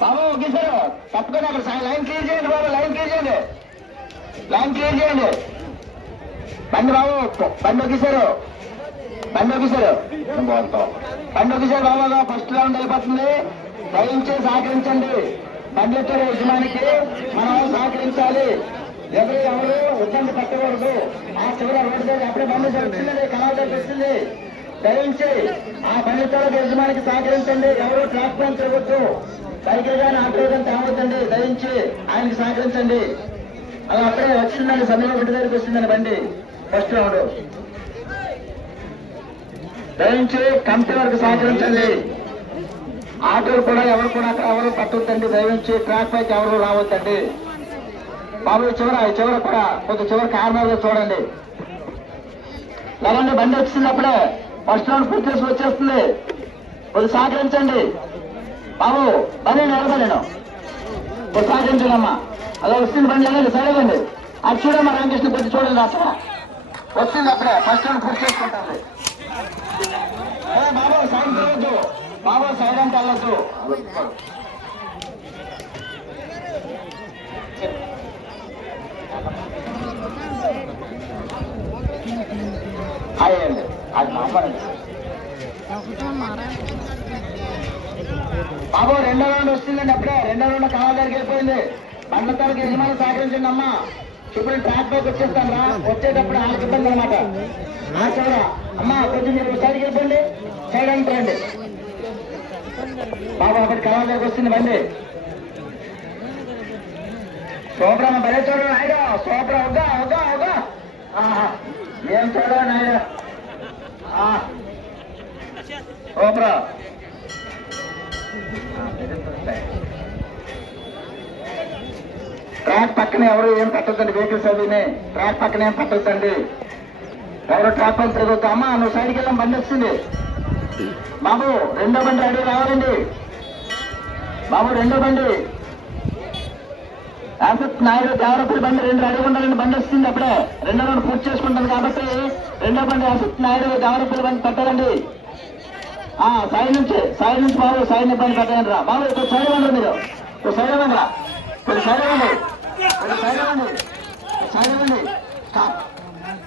బాబు గీసారు తప్పకుండా అక్కడ line clear చేయండి బాబు లైన్ క్లియర్ చేయండి. లైన్ క్లియర్ చేయండి. బండి బాబు బండి ఒకేసారు బండి ఒకేసారు బండి ఒకేసారు బాబు ఫస్ట్ రౌండ్ వెళ్ళిపోతుంది దయించి సహకరించండి. బండి యజమానికి. మనం సహకరించాలి? ఎవరు ఎవరు? ఇబ్బంది పెట్టకూడదు. ఆ చివర రోడ్డు దగ్గర అప్పుడే బండి వచ్చిందండి కళావు వచ్చింది. దయించి ఆ బండి యజమానికి సహకరించండి. ఎవరు ట్రాక్టర్ తిరగొద్దు. సైకిల్ కానీ ఆటో కానీ తేవద్దండి దయించి ఆయనకి సహకరించండి. అలా అక్కడే వచ్చిందండి సమయం ఒకటి దగ్గరికి వచ్చిందండి బండి. First round. దయించి కంపెనీ వరకు సహకరించండి. ఆటోలు కూడా ఎవరు కూడా అక్కడ ఎవరు పట్టొద్దండి. దయించి ట్రాక్ పైకి ఎవరు రావద్దండి. బాబు చివర చివర కూడా కొంచెం చివర కార్నర్ చూడండి. లేదండి బండి వచ్చింది అప్పుడే ఫస్ట్ రౌండ్ పూర్తి చేసి వచ్చేస్తుంది. కొద్దిగా సహకరించండి. బాబు బాబు నడపలేను కొద్ది సహకరించండి అమ్మా అలా వస్తుంది బండి వెళ్ళండి సరేదండి అది చూడమ్మా రామకృష్ణ కొద్ది చూడండి అసలు వస్తుంది అప్పుడే ఫస్ట్ రౌండ్ పూర్తి చేసుకుంటాను బాబు సైడ్ వెళ్ళొద్దు బాబు సైడ్ అంటే వెళ్ళొద్దు. హాయ్ అది మా అమ్మనండి బాబు రెండో రౌండ్ వస్తుందండి అప్పుడే. రెండో రౌండ్ కావాలి దగ్గరికి వెళ్ళిపోయింది. బండ్ల తరగతి యజమాని సహకరించండి అమ్మా. ఇప్పుడు ట్రాక్ పైకి వచ్చేస్తాను రా. వచ్చేటప్పుడు వాళ్ళకి ఇబ్బంది అనమాట ఆ చివర అమ్మా కొంచెం మీరు సైడ్కి వెళ్ళిపోండి. సైడ్ అంటారండి బాబు అక్కడికి కావాలి దగ్గరికి వస్తుంది బండి. సూపర్ భలే చూడండి నాయుడు. సూపర్ ఒగ్గా ఒగ్గా ఒగ్గా ఏం చూడండి నాయుడు? ఆ. ట్రాక్ పక్కన ఎవరు ఏం పట్టద్దండి? వెహికల్స్ అవిని ట్రాక్ పక్కన ఏం పట్టద్దండి? ఎవరు ట్రాక్ పైన తిరగొద్దు అమ్మ నువ్వు సైడ్కి వెళ్ళాం బండి వస్తుంది బాబు రెండో బండి రెడీ రావాలండి బాబు రెండో బండి. నాయుడు దేవరపల్లి బండి రెండు రెడీ ఉండాలని బండి వస్తుంది అప్పుడే. రెండో బండి పూర్తి చేసుకుంటుంది కాబట్టి రెండో బండి అసత్ నాయుడు దేవరపల్లి బండి పెట్టాలండి. సైడ్ నుంచి సైడ్ నుంచి బాబు సైడ్ బండి పెట్టండి రా. బాబు ఇక్కడ సైడ్ ఇవ్వండి మీరు. ఇక్కడ సైడ్ ఇవ్వండి రా. ఇక్కడ సైడ్ ఇవ్వండి ఇక్కడ సైడ్ ఇవ్వండి సైడ్ ఇవ్వండి